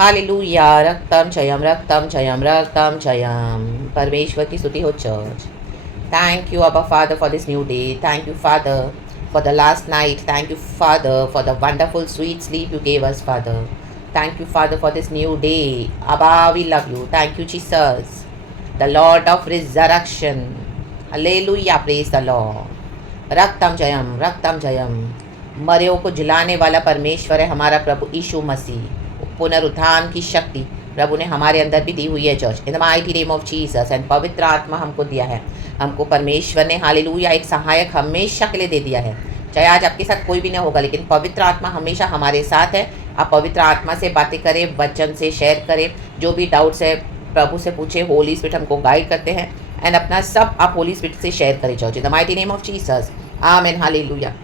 Hallelujah, रक्तम जयम, रक्तम जयम, रक्तम जयम। परमेश्वर की स्तुति हो church. Thank you, Abba Father, for this new day. Thank you, Father, for the last night. Thank you, Father, for the wonderful sweet sleep you gave us, Father. Thank you, Father, for this new day. Abba, we love you. Thank you, Jesus, the Lord of resurrection. Hallelujah, praise the Lord. रक्तम जयम, रक्तम जयम। मरेओं को जिलाने वाला परमेश्वर है हमारा प्रभु यीशु मसीह। पुनरुत्थान की शक्ति प्रभु ने हमारे अंदर भी दी हुई है church, in the mighty name of Jesus. And पवित्र आत्मा हमको दिया है, हमको परमेश्वर ने हालेलुया एक सहायक हमेशा के लिए दे दिया है। चाहे आज आपके साथ कोई भी नहीं होगा, लेकिन पवित्र आत्मा हमेशा हमारे साथ है। आप पवित्र आत्मा से बातें करें, वचन से शेयर करें, जो भी डाउट्स है प्रभु से पूछे। होली स्पिरिट हमको गाइड करते हैं एंड अपना सब आप होली स्पिरिट से शेयर करें church, in the mighty name of Jesus. आमीन, हालेलुया।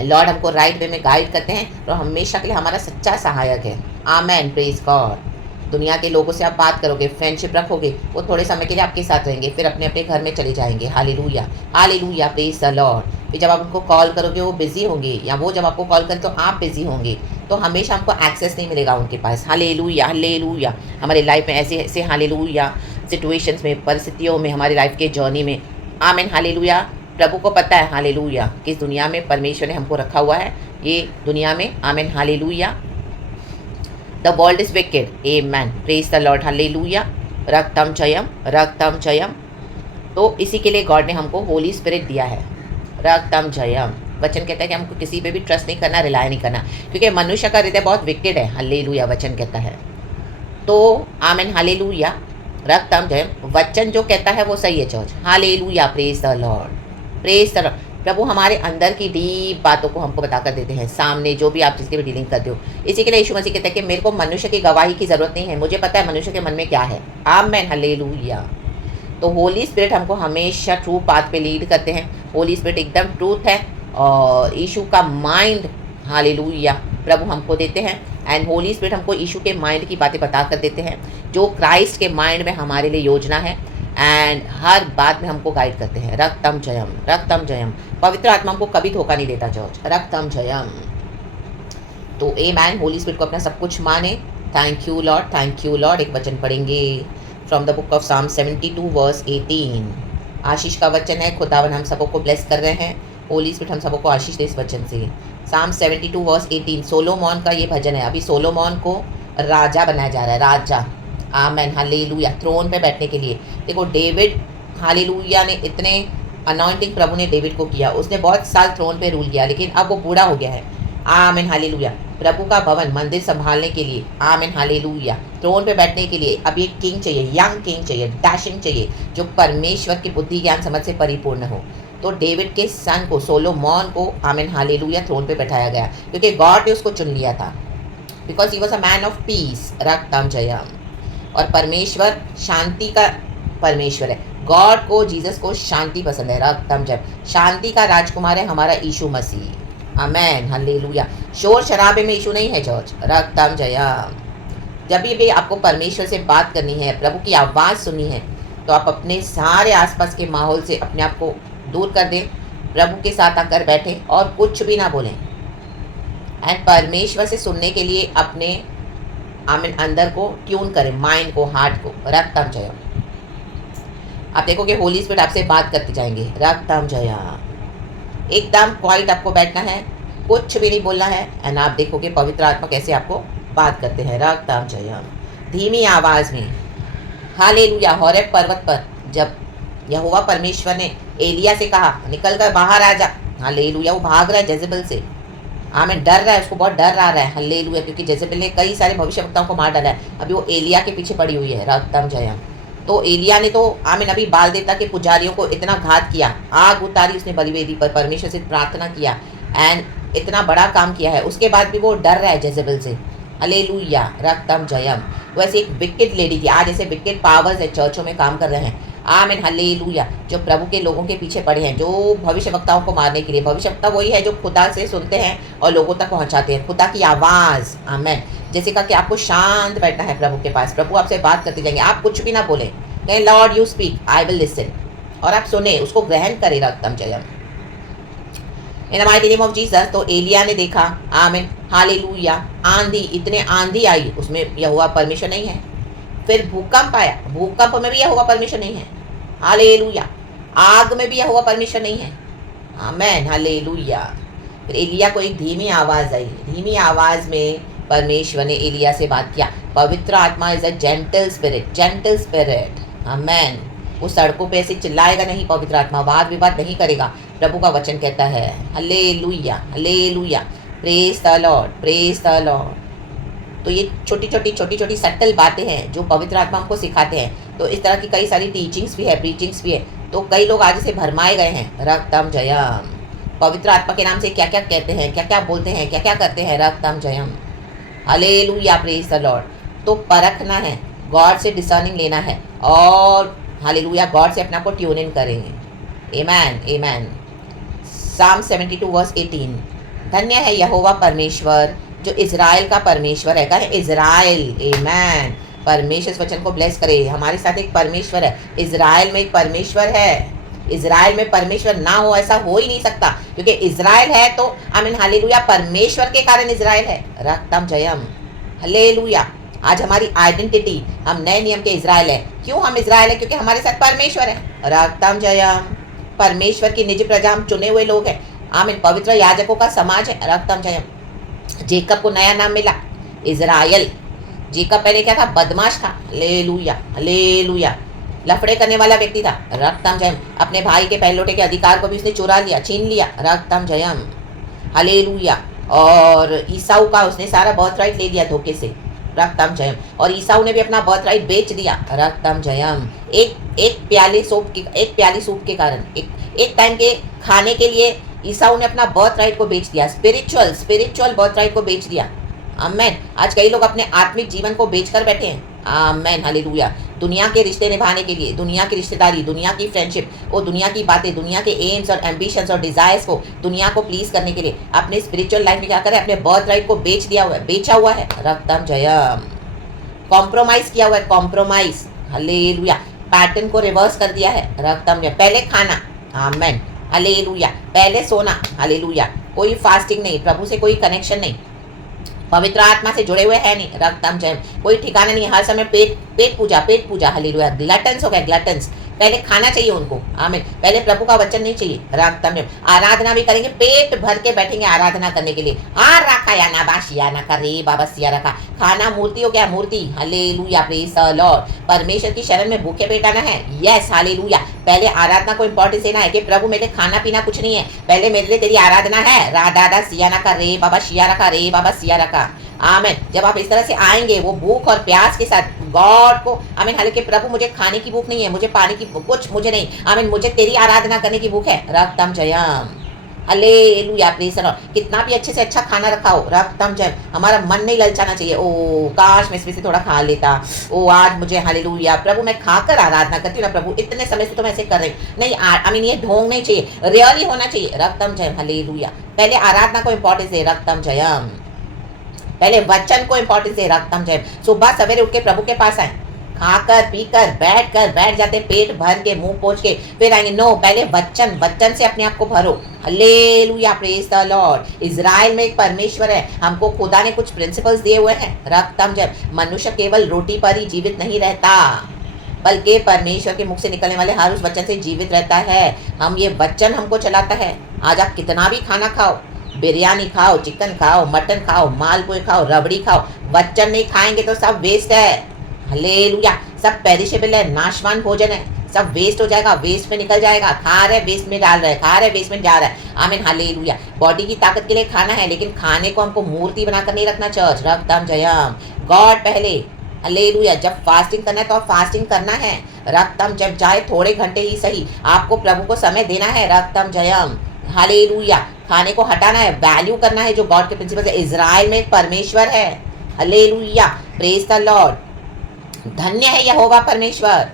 लॉर्ड हमको राइट वे में गाइड करते हैं और हमेशा के लिए हमारा सच्चा सहायक है। आमेन, प्रेज गॉड। दुनिया के लोगों से आप बात करोगे, फ्रेंडशिप रखोगे, वो थोड़े समय के लिए आपके साथ रहेंगे, फिर अपने अपने घर में चले जाएंगे। Hallelujah, hallelujah, praise the Lord. फिर जब आप उनको कॉल करोगे वो बिजी होंगे, या वो जब आपको कॉल करें तो आप बिजी होंगे, तो हमेशा हमको एक्सेस नहीं मिलेगा उनके पास। Hallelujah, hallelujah. हमारे लाइफ में ऐसे ऐसे हालेलुया सिचुएशंस में, परिस्थितियों में, हमारी लाइफ के जर्नी में। आमीन, हालेलुया। प्रभु को पता है हालेलुया किस दुनिया में परमेश्वर ने हमको रखा हुआ है, ये दुनिया में। आमीन, hallelujah. The world is wicked, amen, praise the lord, hallelujah. रक्तम जयम, रक्तम जयम। तो इसी के लिए गॉड ने हमको होली स्पिरिट दिया है। रक्तम जयम वचन कहता है कि हमको किसी पे भी ट्रस्ट नहीं करना, रिलाय नहीं करना, क्योंकि मनुष्य का हृदय बहुत विकेड है। हालेलुया वचन कहता है। तो आमीन, हालेलुया। रक्तम जयम वचन जो कहता है वो सही है church. Hallelujah, praise the lord, praise the lord. प्रभु हमारे अंदर की डीप बातों को हमको बताकर देते हैं, सामने जो भी आप जिसकी भी डीलिंग करते हो। इसी के लिए यीशु मसीह कहते हैं कि मेरे को मनुष्य की गवाही की ज़रूरत नहीं है, मुझे पता है मनुष्य के मन में क्या है। आमेन, हालेलुया। तो होली स्पिरिट हमको हमेशा ट्रू पाथ पे लीड करते हैं। होली स्पिरिट एकदम ट्रूथ है, और यीशु का माइंड हालेलुया प्रभु हमको देते हैं। एंड होली स्पिरिट हमको यीशु के माइंड की बातें बता कर देते हैं, जो क्राइस्ट के माइंड में हमारे लिए योजना है, एंड हर बात में हमको गाइड करते हैं। रक्तम जयम, रक्तम जयम। पवित्र आत्मा हमको कभी धोखा नहीं देता चर्च। रक्तम जयम। तो आमेन, होली स्पिरिट को अपना सब कुछ माने। Thank you Lord, thank you Lord. एक वचन पढ़ेंगे फ्रॉम द बुक ऑफ साम 72 वर्स 18। आशीष का वचन है, खुदावन हम सबको ब्लेस कर रहे हैं। होली स्पिरिट हम सबको आशीष दे इस वचन से। साम 72 वर्स 18 सोलोमोन का ये भजन है। अभी सोलोमोन को राजा बनाया जा रहा है, राजा। आमेन, हालेलुया, थ्रोन पे बैठने के लिए। देखो डेविड हालेलुया ने इतने अनॉइंटिंग प्रभु ने डेविड को किया, उसने बहुत साल थ्रोन पे रूल किया, लेकिन अब वो बूढ़ा हो गया है। आमेन, हालेलुया। प्रभु का भवन मंदिर संभालने के लिए, आमेन, हालेलुया, थ्रोन पे बैठने के लिए अब एक किंग चाहिए, यंग किंग चाहिए, डैशिंग चाहिए, जो परमेश्वर की बुद्धि ज्ञान समझ से परिपूर्ण हो। तो डेविड के सन को, सोलोमोन को, आमेन, हालेलुया, थ्रोन पे बैठाया गया, क्योंकि गॉड ने उसको चुन लिया था, because he was a man of peace. रक्तम जयम। और परमेश्वर शांति का परमेश्वर है। गॉड को, जीसस को शांति पसंद है। रक्तम जयम। शांति का राजकुमार है हमारा यीशु मसीह। आमेन, हालेलुया। शोर शराबे में यीशु नहीं है चर्च। रक्तम जयम। जब भी आपको परमेश्वर से बात करनी है, प्रभु की आवाज़ सुननी है, तो आप अपने सारे आसपास के माहौल से अपने आप को दूर कर दें, प्रभु के साथ आकर बैठें और कुछ भी ना बोलें, एंड परमेश्वर से सुनने के लिए अपने आमीन अंदर को ट्यून करें, माइंड को, हार्ट को। रक्तम जयम। आप देखोगे होली स्पिरिट आपसे बात करते जाएंगे। रक्तम जयम। एकदम क्वाइट आपको बैठना है, कुछ भी नहीं बोलना है, एंड आप देखोगे पवित्र आत्मा कैसे आपको बात करते हैं। रक्तम जयम। धीमी आवाज़ में। हालेलुया। होरेब पर्वत पर जब यहोवा परमेश्वर ने एलिया से कहा निकल कर बाहर आ जा, हालेलुया, वो भाग रहा है जेजेबेल से। आमीन, डर रहा है, उसको बहुत डर आ रहा है। हालेलुया, क्योंकि जेजेबेल ने कई सारे भविष्यवक्ताओं को मार डाला है। अभी वो एलिया के पीछे पड़ी हुई है। रक्तम जयम। तो एलिया ने तो आमीन अभी बाल देवता के पुजारियों को इतना घात किया, आग उतारी उसने बलिवेदी पर, परमेश्वर से प्रार्थना किया, एंड इतना बड़ा काम किया है, उसके बाद भी वो डर रहा है जेजेबेल से। हालेलुया, रक्तम जयम। वैसे एक विकेट लेडी थी, आज ऐसे विकेट पावर्स है चर्चों में काम कर रहे हैं। आमीन, हालेलुया, जो प्रभु के लोगों के पीछे पड़े हैं, जो भविष्यवक्ताओं को मारने के लिए। भविष्यवक्ता वही है जो खुदा से सुनते हैं और लोगों तक पहुंचाते हैं खुदा की आवाज़। आमीन। जैसे कहा कि आपको शांत बैठना है प्रभु के पास, प्रभु आपसे बात करते जाएंगे, आप कुछ भी ना बोलें, कहें lord you speak, I will listen, और आप सुने, उसको ग्रहण करें। रक्तम जयम। In the mighty name of Jesus. तो एलिया ने देखा, आमीन, हालेलुया, आंधी, इतने आंधी आई, उसमें यहोवा परमेश्वर नहीं है। फिर भूकंप आया, भूकंप में भी यहोवा परमेश्वर नहीं है, हालेलुया। आग में भी यहोवा परमेश्वर नहीं है, आमीन, हालेलुया। फिर एलिया को एक धीमी आवाज़ आई, धीमी आवाज़ में परमेश्वर ने एलिया से बात किया। पवित्र आत्मा is a gentle spirit, gentle spirit, आमीन। वो सड़कों पे ऐसे चिल्लाएगा नहीं, पवित्र आत्मा वाद विवाद नहीं करेगा, प्रभु का वचन कहता है, hallelujah, hallelujah, praise the lord, praise the lord. तो ये छोटी छोटी सटल बातें हैं जो पवित्र आत्मा हमको सिखाते हैं। तो इस तरह की कई सारी टीचिंग्स भी है, प्रीचिंग्स भी है। तो कई लोग आज से भरमाए गए हैं, रक्तम जयम। पवित्र आत्मा के नाम से क्या क्या कहते हैं, क्या क्या बोलते हैं, क्या क्या करते हैं, रक्तम जयम, हालेलुया, प्रेज द लॉर्ड। तो परखना है, गॉड से डिसर्निंग लेना है, और हालेलुया, गॉड से अपने आप को ट्यून इन करेंगे। आमेन, आमेन। साम 72 वर्स 18। धन्य है यहोवा परमेश्वर जो इज़राइल का परमेश्वर है। कहे इज़राइल, आमेन। परमेश्वर इस वचन को ब्लेस करे। हमारे साथ एक परमेश्वर है, इज़राइल में एक परमेश्वर है। इज़राइल में परमेश्वर ना हो ऐसा हो ही नहीं सकता, क्योंकि इज़राइल है तो आमीन, हालेलुया, परमेश्वर के कारण इज़राइल है, रक्तम जयम, हालेलुया। आज हमारी आइडेंटिटी, हम नए नियम के इज़राइल है। क्यों हम इज़राइल है? क्योंकि हमारे साथ परमेश्वर है, रक्तम जयम। परमेश्वर की निज प्रजा, हम चुने हुए लोग हैं, आमीन। पवित्र याजकों का समाज है, रक्तम जयम। जेकब को नया नाम मिला, इज़राइल। जेकब पहले क्या था? बदमाश था, हालेलुया, हालेलुया, लफड़े करने वाला व्यक्ति था, रक्तम जयम। अपने भाई के पहलोटे के अधिकार को भी उसने चुरा लिया, छीन लिया, रक्तम जयम, हालेलुया। और ईसाऊ का उसने सारा बर्थ राइट ले लिया धोखे से, रक्तम जयम। और ईसाऊ ने भी अपना बर्थ राइट बेच दिया, रक्तम जयम। एक प्याली सूप के कारण, एक टाइम के खाने के लिए ईसाऊ ने अपना बर्थ राइट को बेच दिया, स्पिरिचुअल बर्थ राइट को बेच दिया, आमेन। आज कई लोग अपने आत्मिक जीवन को बेचकर बैठे हैं, आमेन, हालेलुया। दुनिया के रिश्ते निभाने के लिए, दुनिया की रिश्तेदारी, दुनिया की फ्रेंडशिप, और दुनिया की बातें, दुनिया के एम्स और एम्बिशंस और डिजायर्स को, दुनिया को प्लीज करने के लिए अपने स्पिरिचुअल लाइफ में क्या करें? अपने बर्थ राइट को बेच दिया हुआ है, बेचा हुआ है, रक्तम जयम। कॉम्प्रोमाइज किया हुआ है, कॉम्प्रोमाइज, हालेलुया। पैटर्न को रिवर्स कर दिया है, रक्तम जयम। पहले खाना, आमेन, हालेलुया। पहले सोना, हालेलुया। कोई फास्टिंग नहीं, प्रभु से कोई कनेक्शन नहीं, पवित्र आत्मा से जुड़े हुए है नहीं, रक्तम जयम। कोई ठिकाना नहीं, हर समय पेट पूजा, हालेलुया। ग्लटन्स हो गए, ग्लटन्स। पहले खाना चाहिए उनको, आमीन। पहले प्रभु का वचन नहीं चाहिए, रक्तम जयम। आराधना भी करेंगे, पेट भर के बैठेंगे आराधना करने के लिए, आ रखा या ना बाशिया ना करे बाबा सिया रखा। खाना मूर्ति हो गया, मूर्ति, हालेलुया, प्रेज द लॉर्ड। परमेश्वर की शरण में भूखे पेट आना है, यस, हालेलुया। पहले आराधना को इंपॉर्टेंस देना है कि प्रभु मेरे खाना पीना कुछ नहीं है, पहले मेरे लिए तेरी आराधना है, राधा सिया ना कर रे बाबा सिया रखा, रे बाबा सिया रखा, आमीन। जब आप इस तरह से आएंगे वो भूख और प्यास के साथ गॉड को, आमीन, हालांकि प्रभु मुझे खाने की भूख नहीं है, मुझे पानी की कुछ मुझे नहीं, आमीन, मुझे तेरी आराधना करने की भूख है, रक्तम जयम, हालेलुया, प्रेज द लॉर्ड। कितना भी अच्छे से अच्छा खाना रखा हो, रक्तम जयम। हमारा मन नहीं ललचाना चाहिए, ओ काश मैं इसमें से थोड़ा खा लेता, ओ आज मुझे, हालेलुया, प्रभु मैं खाकर आराधना करती हूँ ना, प्रभु इतने समय से तो मैं ऐसे कर रही हूँ, नहीं, आमीन, ये ढोंग नहीं चाहिए, रियली होना चाहिए, रक्तम जयम, हालेलुया। पहले आराधना को इंपॉर्टेंस दे, रक्तम जयम। पहले वचन को इंपॉर्टेंस दे, रक्तम जयम। सुबह सवेरे उठ के प्रभु के पास आए, खाकर पीकर बैठ जाते पेट भर के, मुंह पोंछ के, फिर आएंगे, नो, पहले वचन से अपने आप को भरो, hallelujah, praise the Lord. Israel में एक परमेश्वर है, हमको खुदा ने कुछ प्रिंसिपल्स दिए हुए हैं, रक्तम जयम। मनुष्य केवल रोटी पर ही जीवित नहीं रहता, बल्कि परमेश्वर के मुख से निकलने वाले हर उस वचन से जीवित रहता है। हम ये वचन हमको चलाता है। आज आप कितना भी खाना खाओ, बिरयानी खाओ, चिकन खाओ, मटन खाओ, मालपुए खाओ, रबड़ी खाओ, वचन नहीं खाएंगे तो सब वेस्ट है, हालेलुया। सब पेरिशेबल है, नाशवान भोजन है, सब वेस्ट हो जाएगा, वेस्ट में निकल जाएगा। खा रहे वेस्ट में डाल रहे, खा रहे वेस्ट में जा रहा है, आमीन, हालेलुया। बॉडी की ताकत के लिए खाना है, लेकिन खाने को हमको मूर्ति बनाकर नहीं रखना, चर्च, रक्तम जयम। गॉड पहले, हालेलुया। जब फास्टिंग करना है तो आप फास्टिंग करना है, रक्तम जब चाहे थोड़े घंटे ही सही, आपको प्रभु को समय देना है, रक्तम जयम, हालेलुया। खाने को हटाना है, वैल्यू करना है जो गॉड के प्रिंसिपल है। इज़राइल में एक परमेश्वर है, हालेलुया, प्रेज द लॉर्ड। धन्य है यहोवा परमेश्वर।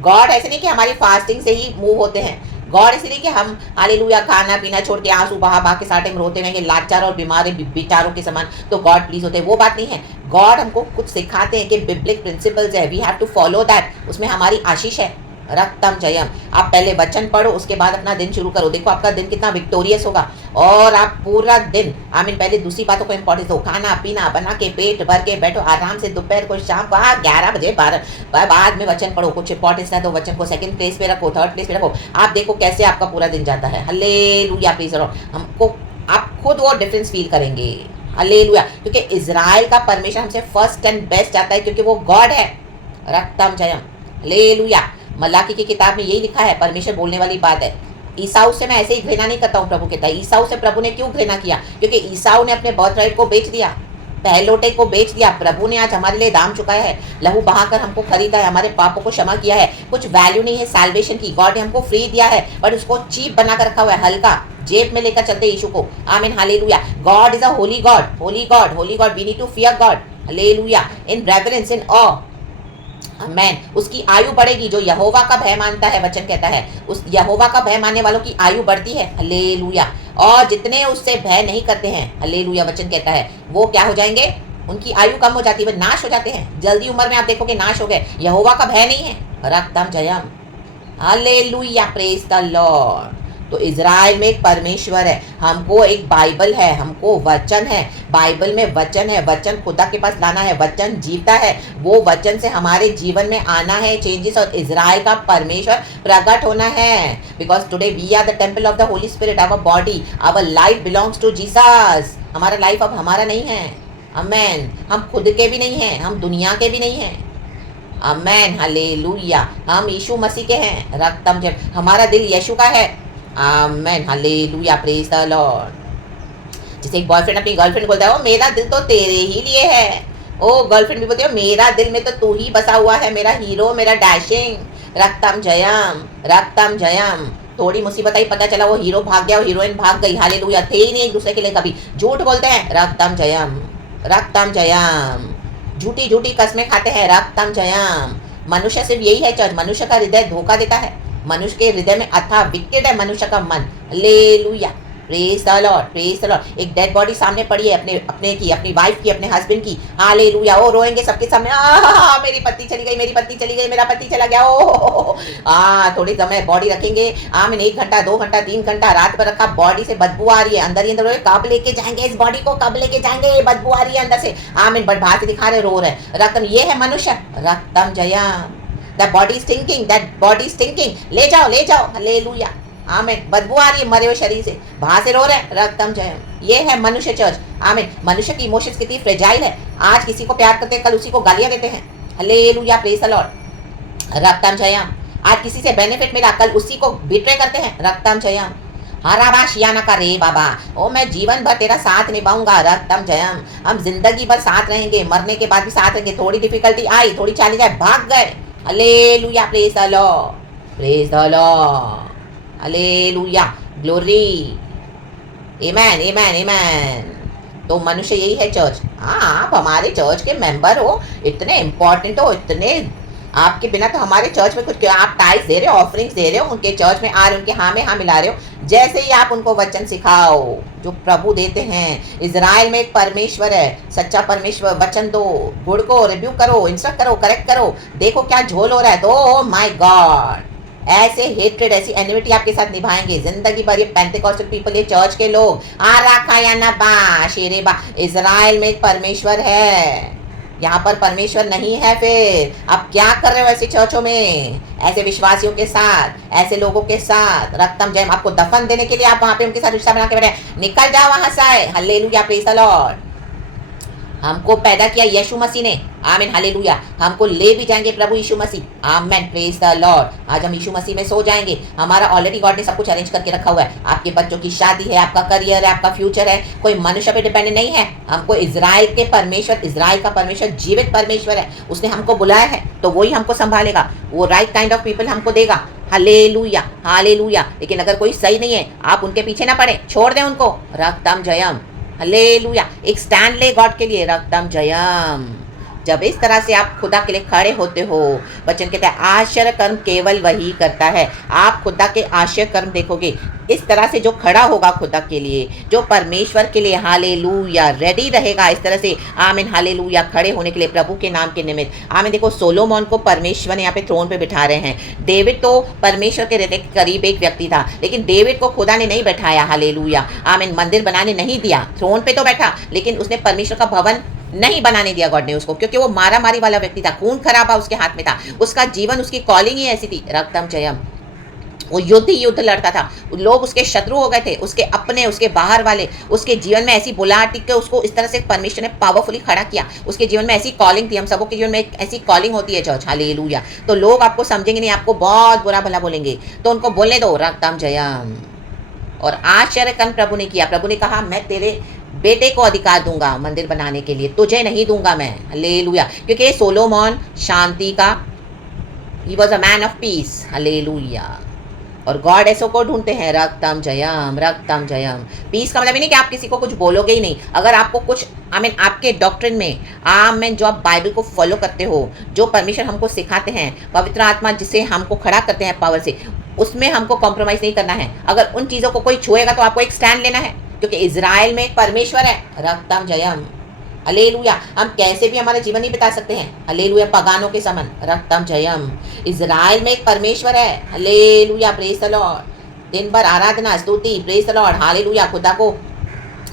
गॉड ऐसे नहीं कि हमारी फास्टिंग से ही मूव होते हैं, गॉड इसलिए कि हम, हालेलुया, खाना पीना छोड़ के आंसू बहा के साथ में रोते रहेंगे लाचार और बीमार बेचारों के समान, तो गॉड प्लीज होते हैं, वो बात नहीं है। गॉड हमको कुछ सिखाते हैं कि बिब्लिक प्रिंसिपल्स है, we have to follow that, उसमें हमारी आशीष है, रक्तम जयम। आप पहले वचन पढ़ो, उसके बाद अपना दिन शुरू करो। देखो आपका दिन कितना विक्टोरियस होगा और आप पूरा दिन पहले दूसरी बातों को इंपॉर्टेंस दो। खाना पीना बना के पेट भर के बैठो आराम से, दोपहर को शाम को 11 बजे 12 बाद में वचन पढ़ो। कुछ इंपॉर्टेंस ना दो, वचन को सेकंड प्लेस पे रखो, थर्ड प्लेस पे रखो। आप देखो कैसे आपका पूरा दिन जाता है। Hallelujah praise the lord. हमको आप खुद वो डिफरेंस फील करेंगे। हालेलुया। क्योंकि इजराइल का परमेश्वर हमसे फर्स्ट एंड बेस्ट आता है, क्योंकि वो गॉड है। रक्तम जयम। हालेलुया। मलाकी की किताब में यही लिखा है, परमेश्वर बोलने वाली बात है। ईसाऊ से मैं ऐसे ही घृणा नहीं करता हूँ, प्रभु कहता है। ईसाऊ से प्रभु ने क्यों घृणा किया? क्योंकि ईसाऊ ने अपने बर्थ राइट को बेच दिया, पहलोटे को बेच दिया। प्रभु ने आज हमारे लिए दाम चुकाया है, लहू बहाकर हमको खरीदा है, हमारे पापों को क्षमा किया है। कुछ वैल्यू नहीं है सैल्वेशन की, गॉड ने हमको फ्री दिया है, बट उसको चीप बना कर रखा हुआ है, हल्का जेब में लेकर चलते यीशु को। आमीन hallelujah. God is a holy God, holy God, holy God. We need to fear God. Hallelujah. In reverence, in awe. Amen. उसकी आयु बढ़ेगी जो यहोवा का भय मानता है। वचन कहता है उस यहोवा का भय मानने वालों की आयु बढ़ती है। हालेलुया। और जितने उससे भय नहीं करते हैं, हालेलुया, वचन कहता है वो क्या हो जाएंगे? उनकी आयु कम हो जाती है, वे नाश हो जाते हैं। जल्दी उम्र में आप देखोगे नाश हो गए। यहोवा का भय नहीं है। रक्तम जयम। Hallelujah praise the lord. तो इज़राइल में एक परमेश्वर है, हमको एक बाइबल है, हमको वचन है। बाइबल में वचन है, वचन खुदा के पास लाना है। वचन जीता है, वो वचन से हमारे जीवन में आना है चेंजेस, और इज़राइल का परमेश्वर प्रकट होना है। Because today we are the temple of the Holi spirit. Our body, our life belongs to Jesus. हमारा लाइफ अब हमारा नहीं है। आमेन। हम खुद के भी नहीं हैं, हम दुनिया के भी नहीं हैं। Amen hallelujah. हम यीशु मसीह के हैं। रक्तम जब हमारा दिल यीशु का है। आमेन हालेलुया प्रेज द लॉर्ड। जैसे एक बॉयफ्रेंड अपनी गर्लफ्रेंड बोलता है, ओ मेरा दिल तो तेरे ही लिए है। ओ गर्लफ्रेंड भी बोलती है, मेरा दिल में तो तू ही बसा हुआ है, मेरा हीरो, मेरा डैशिंग। रक्तम जयम, रक्तम जयम। थोड़ी मुसीबत आई, पता चला वो हीरो भाग गया, हीरोइन भाग गई। हालेलुया। थे ही नहीं एक दूसरे के लिए कभी। झूठ बोलते हैं, रक्तम जयम, रक्तम जयम। झूठी झूठी कस्में खाते हैं, रक्तम जयम। मनुष्य सिर्फ यही है चर्च, मनुष्य का हृदय धोखा देता है। मनुष्य के हृदय में अथाह विकेट है मनुष्य का मन। Hallelujah praise the lord, praise the Lord. एक डेड बॉडी सामने पड़ी है, अपनी वाइफ की, अपने हस्बैंड की। हालेलुया। ओ रोएंगे सबके सामने, मेरी पत्नी चली गई, मेरी पत्नी चली गई, मेरा पति चला गया। ओ थोड़ी समय बॉडी रखेंगे। आमीन। 1 घंटा 2 घंटा 3 घंटा रात भर रखा, बॉडी से बदबू आ रही है, अंदर ही अंदर। कब लेके जाएंगे इस बॉडी को, कब लेके जाएंगे? बदबू आ रही है अंदर से। आमीन। बट बाहर से दिखा रहे, रो रहे। रक्तम, ये है मनुष्य। रक्तम Jayam. That body is stinking, that body is stinking. ले जाओ, ले जाओ। हालेलुया। आमीन। बदबू आ रही है मरे हुए शरीर से, बाहर से रो रहे हैं। रक्तम जयम। ये है मनुष्य चर्च। आमीन। मनुष्य की इमोशंस कितनी फ्रेजाइल है। आज किसी को प्यार करते हैं, कल उसी को गालियां देते हैं। Hallelujah praise the lord. रक्तम जयम। आज किसी से बेनिफिट मिला, कल उसी को बिट्रे करते हैं। रक्तम जयम। हराबा शियाना का रे बाबा, ओ मैं जीवन भर तेरा साथ निभाऊंगा। रक्तम जयम। हम जिंदगी भर साथ रहेंगे, मरने के बाद भी साथ रहेंगे। थोड़ी डिफिकल्टी आई, थोड़ी चाली जाए, भाग गए। Hallelujah praise the lord, praise the lord. Hallelujah glory. Amen, amen, amen. तो मनुष्य यही है चर्च। हाँ, आप हमारे चर्च के मेंबर हो, इतने इंपॉर्टेंट हो, इतने आपके बिना तो हमारे चर्च में कुछ, आप टाइल्स दे रहे हो, ऑफरिंग्स दे रहे हो, उनके चर्च में आ रहे हो, उनके हाँ में हाँ मिला रहे हो। जैसे ही आप उनको वचन सिखाओ जो प्रभु देते हैं। इजराइल में एक परमेश्वर है, सच्चा परमेश्वर। वचन दो, गुड़ को रिव्यू करो, इंस्ट्रक्ट करो, करेक्ट करो। देखो क्या झोल हो रहा है, तो ओ माय गॉड, ऐसे हेट्रेड, ऐसी एनिमिटी आपके साथ निभाएंगे जिंदगी भर। ये पेंटेकोस्टल पीपल, ये चर्च के लोग। आ रखा या ना बा शेरे बा। इजराइल में एक परमेश्वर है, यहाँ पर परमेश्वर नहीं है। फिर आप क्या कर रहे हो ऐसे चर्चों में, ऐसे विश्वासियों के साथ, ऐसे लोगों के साथ? रक्तम जयम। आपको दफन देने के लिए आप वहाँ पे उनके साथ रिश्ता बना के बैठे, निकल जाओ वहाँ से। Hallelujah praise the lord. हमको पैदा किया यीशु मसीह ने। आमीन हालेलुया। हमको ले भी जाएंगे प्रभु यीशु मसीह। Amen praise the lord. आज हम यीशु मसीह में सो जाएंगे। हमारा ऑलरेडी गॉड ने सब कुछ अरेंज करके रखा हुआ है। आपके बच्चों की शादी है, आपका करियर है, आपका फ्यूचर है। कोई मनुष्य पे डिपेंडेंट नहीं है। हमको इजराइल के परमेश्वर, इजराइल का परमेश्वर जीवित परमेश्वर है। उसने हमको बुलाया है, तो वही हमको संभालेगा। वो राइट काइंड ऑफ पीपल हमको देगा। Hallelujah, hallelujah. लेकिन अगर कोई सही नहीं है, आप उनके पीछे ना पड़े, छोड़ दें उनको। रक्तम जयम। हालेलुया। एक स्टैंड ले गॉड के लिए। रक्तम जयम। जब इस तरह से आप खुदा के लिए खड़े होते हो, वचन कहते हैं आश्चर्य कर्म केवल वही करता है। आप खुदा के आश्चर्य कर्म देखोगे, इस तरह से जो खड़ा होगा खुदा के लिए, जो परमेश्वर के लिए हालेलुया रेडी रहेगा इस तरह से, आमीन हालेलुया, खड़े होने के लिए प्रभु के नाम के निमित्त। आमीन। देखो सोलोमोन को परमेश्वर ने यहाँ पे थ्रोन पे बिठा रहे हैं। डेविड तो परमेश्वर के हृदय के करीब एक व्यक्ति था, लेकिन डेविड को खुदा ने नहीं बैठाया, हालेलुया, आमीन, मंदिर बनाने नहीं दिया। थ्रोन पे तो बैठा, लेकिन उसने परमेश्वर का भवन नहीं बनाने दिया गॉड ने उसको, क्योंकि वो मारा मारी वाला व्यक्ति था, खून खराबा उसके हाथ में था, उसका जीवन, उसकी कॉलिंग ही ऐसी थी, रक्तम जयम। वो युद्ध ही युद्ध लड़ता था, लोग उसके शत्रु हो गए थे, उसके अपने, उसके बाहर वाले, उसके जीवन में ऐसी बुलाहट थी कि उसको इस तरह से परमेश्वर ने पावरफुली खड़ा किया। उसके जीवन में ऐसी कॉलिंग थी, हम सबों के जीवन में एक ऐसी कॉलिंग होती है चर्च, हालेलुया। तो लोग आपको समझेंगे नहीं, आपको बहुत बुरा भला बोलेंगे, तो उनको बोलने दो, रक्तम जयम। और आश्चर्य कर्म प्रभु ने किया। प्रभु ने कहा मैं तेरे बेटे को अधिकार दूंगा मंदिर बनाने के लिए, तुझे नहीं दूंगा मैं, हालेलुया। क्योंकि सोलोमोन शांति का, ही was a man of piece, hallelujah. और गॉड ऐसो को ढूंढते हैं, रक्तम जयम, रक्तम जयम। पीस का मतलब ही नहीं कि आप किसी को कुछ बोलोगे ही नहीं। अगर आपको कुछ, आमीन, आपके डॉक्ट्रिन में, आमीन, जो आप बाइबल को फॉलो करते हो, जो परमेश्वर हमको सिखाते हैं, पवित्र आत्मा जिसे हमको खड़ा करते हैं पावर से, उसमें हमको कॉम्प्रोमाइज़ नहीं करना है। अगर उन चीज़ों को कोई छुएगा तो आपको एक स्टैंड लेना है, क्योंकि इजराइल में एक परमेश्वर है, रक्तम जयम, हालेलुया। हम कैसे भी हमारा जीवन नहीं बिता सकते हैं, हालेलुया, पगानों के समान, रक्तम जयम। इजराइल में एक परमेश्वर है, हालेलुया, प्रेज द लॉर्ड। दिन भर आराधना, स्तुति, प्रेज द लॉर्ड, हालेलुया, खुदा को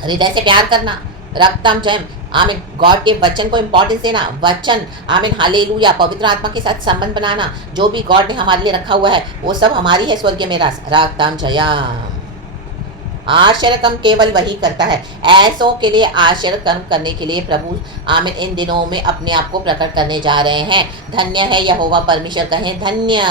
हृदय से प्यार करना, रक्तम जयम, आमीन। गॉड के वचन को इंपॉर्टेंस देना, वचन, आमीन, हालेलुया, पवित्र आत्मा के साथ संबंध बनाना, जो भी गॉड ने हमारे लिए रखा हुआ है वो सब हमारी है स्वर्गीय मेरास, रक्तम जयम। आश्चर्य कर्म केवल वही करता है। ऐसों के लिए आश्चर्य कर्म करने के लिए प्रभु, आमीन, इन दिनों में अपने आप को प्रकट करने जा रहे हैं। धन्य है यहोवा, परमेश्वर कहें धन्य,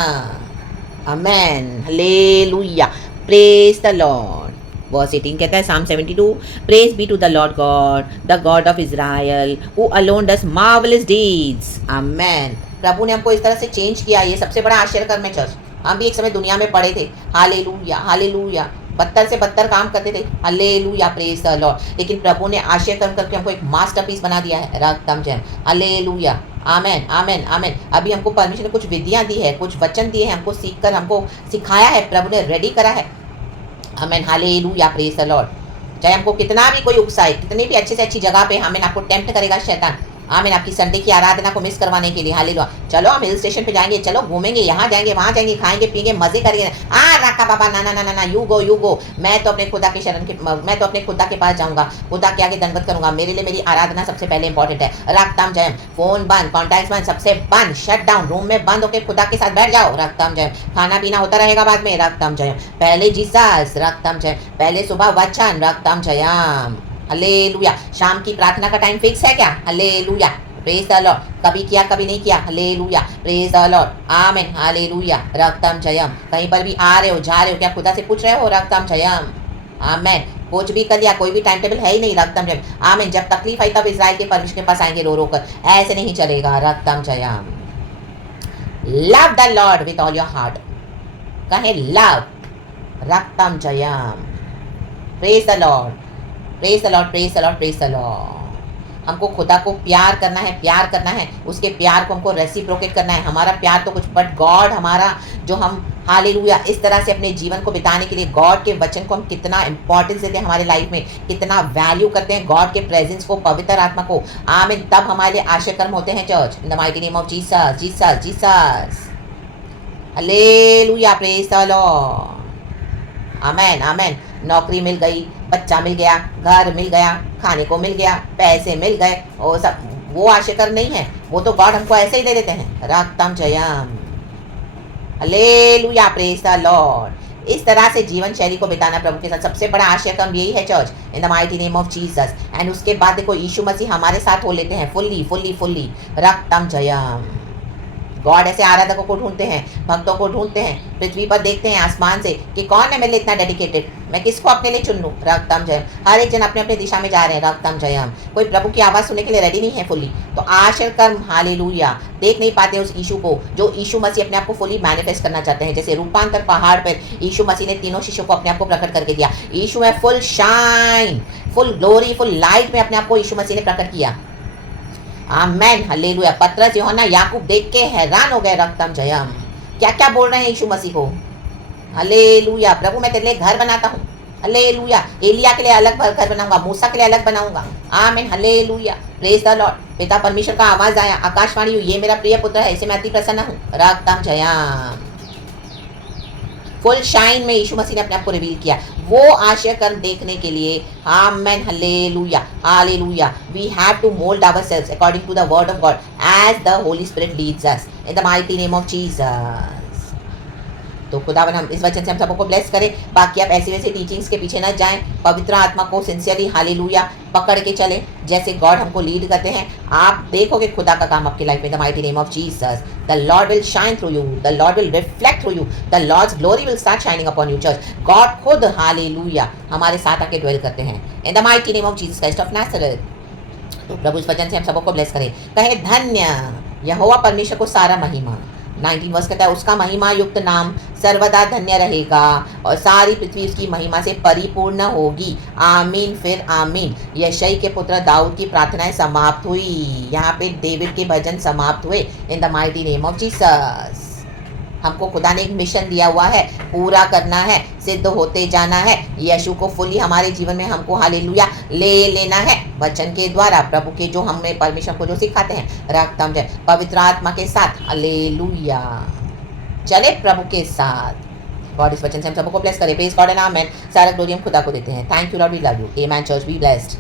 amen, hallelujah, praise the lord. Verse 18 कहता है, Psalm 72, praise be to the lord God, the God of Israel, who alone does marvellous deeds, amen. प्रभु ने हमको इस तरह से चेंज किया, ये सबसे बड़ा आश्चर्य कर्म है चर्च। हम भी एक समय दुनिया में पड़े थे, हालेलुया, हालेलुया, बदतर से बदतर काम करते थे, हालेलुया, प्रेज द लॉर्ड। लेकिन प्रभु ने आश्चर्य कर्म करके हमको एक मास्टरपीस बना दिया है, रक्तम जयम, हालेलुया, आमेन, आमेन, आमेन। अभी हमको परमेश्वर ने कुछ विधियां दी है, कुछ वचन दिए हैं, हमको सीख कर हमको सिखाया है, प्रभु ने रेडी करा है, आमेन, हालेलुया, प्रेज द लॉर्ड। चाहे हमको कितना भी कोई उकसाए, कितनी भी अच्छे से अच्छी जगह पे हमें आपको टेम्प्ट करेगा शैतान, आमीन, आपकी संडे की आराधना को मिस करवाने के लिए, हालेलुया, चलो हम हिल स्टेशन पे जाएंगे, चलो घूमेंगे, यहाँ जाएंगे, वहाँ जाएंगे, खाएंगे पिएंगे, मजे करेंगे, राका बाबा, ना ना ना ना, यू गो, मैं तो अपने खुदा के शरण के, मैं तो अपने खुदा के पास जाऊंगा, खुदा के आगे दंडवत करूंगा, मेरे लिए मेरी आराधना सबसे पहले इंपॉर्टेंट है, रक्तम जयम। फोन बंद, कॉन्टैक्ट बंद, सबसे बंद, शट डाउन, रूम में बंद होकर खुदा के साथ बैठ जाओ, रक्तम जयम। खाना पीना होता रहेगा बाद में, रक्तम जयम। पहले जीसस, रक्तम जयम। पहले सुबह वचन, रक्तम जयम, हालेलुया। शाम की प्रार्थना का टाइम फिक्स है क्या, हालेलुया, प्रेज द लॉर्ड। कभी किया कभी नहीं किया, hallelujah, praise the lord, amen, hallelujah, रक्तम जयम। कहीं पर भी आ रहे हो, जा रहे हो, क्या खुदा से पूछ रहे हो, रक्तम जयम, आमेन। कुछ भी कर लिया, कोई भी टाइम टेबल है ही नहीं, रक्तम जयम, आमेन। जब तकलीफ आई तब इजराइल के परमेश्वर के पास आएंगे रो रो कर, ऐसे नहीं चलेगा, रक्तम जयम। Love the lord with all your heart, कहे लव, रक्तम जयम, praise the lord, praise the lord, praise the lord, praise the lord. हमको खुदा को प्यार करना है, प्यार करना है, उसके प्यार को हमको रेसिप्रोकेट करना है। हमारा प्यार तो कुछ, बट गॉड हमारा, जो हम, हालेलुया, इस तरह से अपने जीवन को बिताने के लिए गॉड के वचन को हम कितना इंपॉर्टेंस देते हैं हमारे लाइफ में, कितना वैल्यू करते हैं गॉड के प्रेजेंस को, पवित्र आत्मा को, आमीन। तब हमारे लिए आश्चर्य कर्म होते हैं church, in the mighty name of Jesus, Jesus, Jesus, hallelujah, praise the lord, amen, amen. नौकरी मिल गई, बच्चा मिल गया, घर मिल गया, खाने को मिल गया, पैसे मिल गए, और सब, वो आश्चर्य कर्म नहीं है, वो तो गॉड हमको ऐसे ही दे देते हैं, रक्तम जयम, हालेलुया, प्रेज द लॉर्ड। इस तरह से जीवन शैली को बिताना प्रभु के साथ सबसे बड़ा आश्चर्य कर्म यही है church, in the mighty name of Jesus. And उसके बाद देखो यीशु मसीह हमारे साथ हो लेते हैं fully fully fully, रक्तम Jayam. God ऐसे आराधकों को ढूंढते हैं, भक्तों को ढूंढते हैं, पृथ्वी पर देखते हैं आसमान से कि कौन है मेरे लिए इतना डेडिकेटेड, मैं किसको अपने लिए चुन लूँ, रक्तम जयम। हर एक जन अपने अपने दिशा में जा रहे हैं, रक्तम जयम। कोई प्रभु की आवाज़ सुनने के लिए रेडी नहीं है फुल्ली, तो आश्चर्य कर्म, हालेलुया, देख नहीं पाते उस यीशु को, जो यीशु मसीह अपने आप को फुली मैनिफेस्ट करना चाहते हैं। जैसे रूपांतर पहाड़ पर यीशु मसीह ने तीनों शिष्यों को अपने आप को प्रकट करके दिया। यीशु में full shine, full glory, full light में अपने आप को यीशु मसीह ने प्रकट किया। आमेन, हालेलुया। पतरस यूहन्ना याकूब देख के हैरान हो गए, रक्तम जयम। क्या क्या बोल रहे हैं यीशु मसीह को। हालेलुया। प्रभु मैं तेरे लिए घर बनाता हूँ। हालेलुया। एलिया के लिए अलग घर बनाऊंगा, मूसा के लिए अलग बनाऊंगा। आमीन, हालेलुया। Praise the Lord. पिता परमेश्वर का आवाज आया, आकाशवाणी हुई, ये मेरा प्रिय पुत्र है, इसे मैं अति प्रसन्न हूँ। रक्तम जयम। फुल शाइन में यीशु मसीह ने अपने आप को रिवील किया, वो आश्चर्य कर्म देखने के लिए। Amen, hallelujah, hallelujah. We have to mould ourselves according to the word of God as the Holi Spirit leads us in the mighty name of Jesus. तो खुदावन हम इस वचन से हम सबको ब्लेस करें। बाकी आप ऐसे वैसे टीचिंग्स के पीछे न जाएं, पवित्र आत्मा को सिंसियरली हालेलुया पकड़ के चलें, जैसे गॉड हमको लीड करते हैं। आप देखोगे खुदा का काम आपकी लाइफ में, the mighty name of Jesus. The Lord will shine through you, the Lord will reflect through you, the Lord's glory will start shining upon you church. God खुद हालेलुया हमारे साथ आके ड्वेल करते हैं in the mighty name of Jesus Christ of Nazareth. तो प्रभु इस वचन से हम सबको ब्लेस करें। कहे धन्य यहोवा परमेश्वर को सारा महिमा। 19 वर्ष कहता है, उसका महिमा युक्त नाम सर्वदा धन्य रहेगा और सारी पृथ्वी उसकी महिमा से परिपूर्ण होगी। आमीन, फिर आमीन। यशई के पुत्र दाऊद की प्रार्थनाएं समाप्त हुई। यहाँ पे डेविड के भजन समाप्त हुए इन the mighty name of Jesus. हमको खुदा ने एक मिशन दिया हुआ है, पूरा करना है, सिद्ध होते जाना है। यीशु को फुली हमारे जीवन में हमको हालेलुया ले लेना है वचन के द्वारा, प्रभु के जो हमें परमेश्वर को जो सिखाते हैं, रक्तम जय पवित्र आत्मा के साथ। हालेलुया, चले प्रभु के साथ। गॉड इस वचन से हम सबको ब्लेस करे। Praise God and amen. सारा ग्लोरी हम खुदा को देते हैं। Thank you Lord, we love you. Amen church, be blessed.